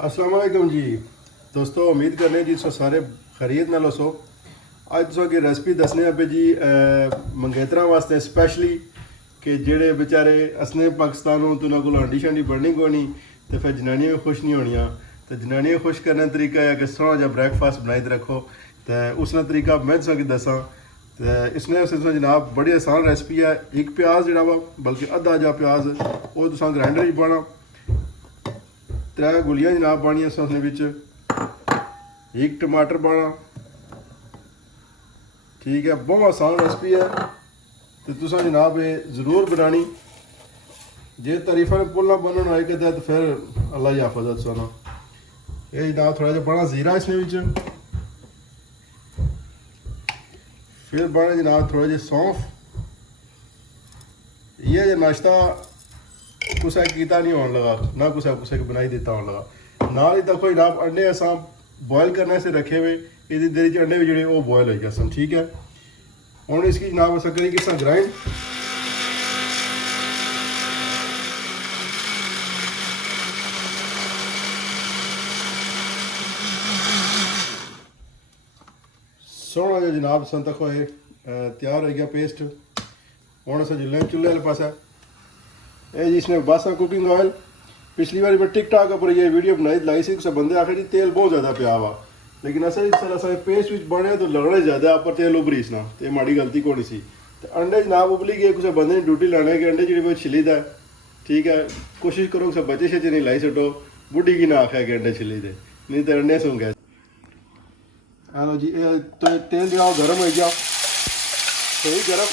अस्सलाम वालेकुम जी दोस्तों, उम्मीद करने जी सो सारे खरीद ना लसो। अज तुसा की रेसिपी दसने पे जी मंगेतरा वास्ते स्पैशली कि जेड़े बेचारे असने पाकिस्तानों तो उन्होंने को हांडी शांडी बननी कोई नहीं तो फिर जनानियां भी खुश नहीं होनियां। तो जनानियां खुश करने का तरीका है कि सोहना जहा ब्रैकफास्ट बनाई रखो। तो उसका तरीका मैं तुसा की दसा। तो इसने जनाब बड़ी आसान रेसिपी है। एक प्याज जड़ा वा बल्कि अद्धा जा प्याज वो तुसा ग्राइंडर ही पाना। 3 गुलियां जनाब पानिया उसने बिच। एक टमाटर पाना। ठीक है, बहुत आसान रेसिपी है तो तुसा जनाब ये जरूर बनानी। जे तारीफा ने पुल ना बनन आए कहते तो फिर अल्लाह ही हाफिज़ सुना। ये जनाब थोड़ा जहा बड़ा जीरा इसने बिच, फिर बने जनाब थोड़ा जहा सौंफ। ये जो नाश्ता कुछ किया नहीं होने लगा ना, कुछ बनाई देता होने लगा ना ही। देखो जनाब अंडे असा बॉयल करने से रखे हुए ये देरी अंडे भी जोड़े वो बॉयल हो गए सन। ठीक है, हम इसकी जनाब असा करी किस ग्राइंड। सोहना जो जनाब सन तक ये तैयार हो गया पेस्ट। हम अस जुल्ले चूल्हे वाले पास ये जी इसने बासा कुकिंग ऑयल। पिछली बार मैं टिकटॉक पर ये वीडियो बनाई लाई सी, कुछ बंदे आखिर जी तेल बहुत ज़्यादा पिया वा, लेकिन अस सर पेस्ट विच बने तो लगने ज़्यादा पर तेल उभरी इसना तो माड़ी गलती कोनी सी। तो अंडे जनाब उबली गए, कुछ बंदे ने ड्यूटी लाने कि अंडे जी छिली दा। ठीक है, कोशिश करो कि बचे शचे नहीं लाई सटो। बुढ़ी की ना आखिया कि अंडे छिली दे, नहीं तो अंडे सूं गए। हेलो जी, तो तेल जो गर्म हो गया, सही गर्म।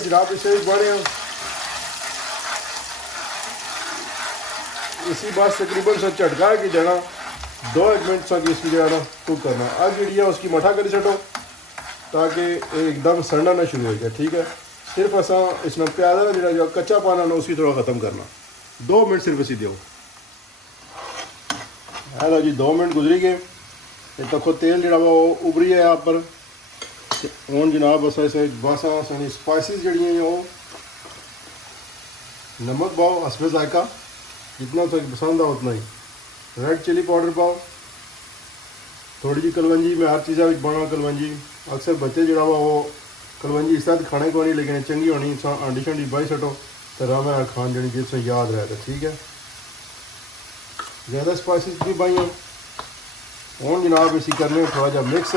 जनाब इसे भी बने इसी बात तकरीबन से झटका के देना 2-1 मिनट तक इसकी जो है ना कुक करना। अब जी है उसकी मठा करी सटो ताकि एकदम सड़ना ना शुरू हो जाए। ठीक है, सिर्फ असा इसमें प्याज का जो कच्चा पाना ना उसकी थोड़ा ख़त्म करना। 2 मिनट सिर्फ इसी दो। है जी 2 मिनट गुजरी गए। देखो तेल जरा वो उभरी है यहाँ पर। हूँ जनाब अस इसे बस सानी स्पाइसिस जड़ियाँ वो नमक पाओ हसबे जायका, जितना पसंद है उतना ही। रेड चिली पाउडर पाओ, थोड़ी जी कलवंजी। मैं हर चीज़ा बना कलवंजी। अक्सर बच्चे जरा वा वो कलवंजी इस तरह खाने को नहीं, लेकिन चंगी होनी आंडी शांडी बाई सटो तो राम खान जनी जिसमें याद रहे। तो ठीक है, ज़्यादा स्पाइसिस भी पाई हूँ जनाब इसी करने थोड़ा जहा मिक्स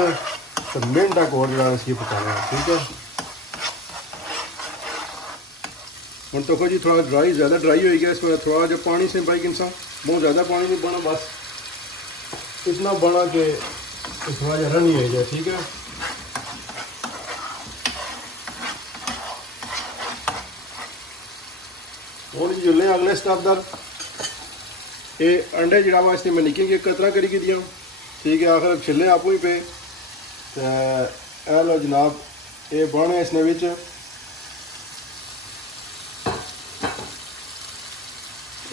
तो मिनट तक और जरा इसकी पकाना है। ठीक है, हम तो जी थोड़ा ड्राई ज़्यादा ड्राई हो गया। इसमें थोड़ा जब पानी से भाई इंसान बहुत ज़्यादा पानी नहीं बना, बस इतना बना कि थोड़ा जहा रनी हो जाए। ठीक है, और जुल्ले अगले स्टेप दर ये अंडे जरा वा इसने मैं निके कतरा करी दिया। ठीक है, आखिर छिले आपू ही पे तो लो जनाब ये बने इसने बिच।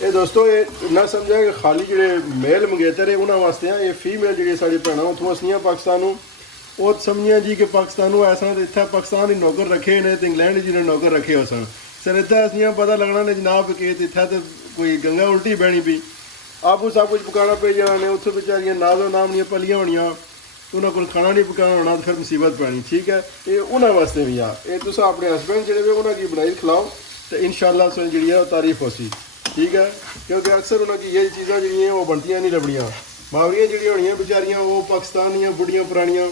ये दोस्तों ये ना समझा कि खाली जो मेल मंगेतर है उन्होंने वास्ते हैं। ये फीमेल जी साड़ी भैन उतों असनियाँ पाकिस्तानों वो समझिए जी कि पाकिस्तानों ऐसा तो इतना पाकिस्तान ही नौकर रखे ने तो इंग्लैंड जी ने नौकर रखे हो सन। सर इतना असनियाँ पता लगना ने जनाब कि इतना तो कोई गंगा उल्टी बहनी पी आपको सब कुछ पकाना पे जाना ने। उत्थों बेचारियां नाजो नाम पलियां होनियां, उन्होंने को खाना नहीं पकाना होना तो फिर मुसीबत पैनी। ठीक है, ये उन्होंने वास्ते भी आ ये तुम अपने हसबैंड जोड़े उन्होंने बनाई खिलाओ तो इंशाअल्लाह जी है तारीफ हो सी। ठीक है, क्योंकि अक्सर उन्होंने ये चीज़ा जी वो बनतियाँ नहीं लभनियाँ। मावरियाँ जी होनियाँ बेचारियाँ वो पाकिस्तानियाँ बुढ़ियाँ पुरानियाँ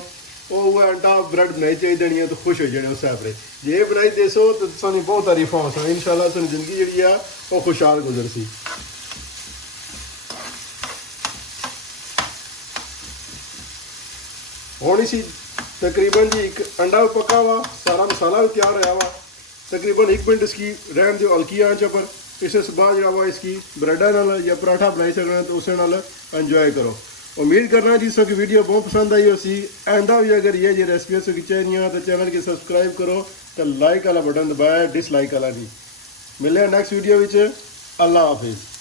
वो आटा ब्रेड बनाई चाहिए देनी तो खुश हो जाने उस हिसाब से। जे बनाई देसो तो सानी बहुत तारीफा हो सन। इंशाअल्लाह सानी जिंदगी जी है वो खुशहाल गुजर सी। हूँ इसी तकरीबन जी एक अंडा पका हुआ, सारा मसाला भी तैयार होया हुआ। तकरीबन 1 मिनट इसकी रहन दो हल्की आंच पर। इस बाद जरा वा इसकी ब्रेडा नाल या पराठा बनाई सकना तो उस इंजॉय करो। उम्मीद करना जी सो की वीडियो बहुत पसंद आई होसी। आइंदा भी अगर ये रेसिपियाँ सो की चाहिए तो चैनल की सब्सक्राइब करो तो लाइक वाला बटन दबाया, डिसलाइक वाला नहीं। मिले नेक्स्ट वीडियो। अल्लाह हाफिज़।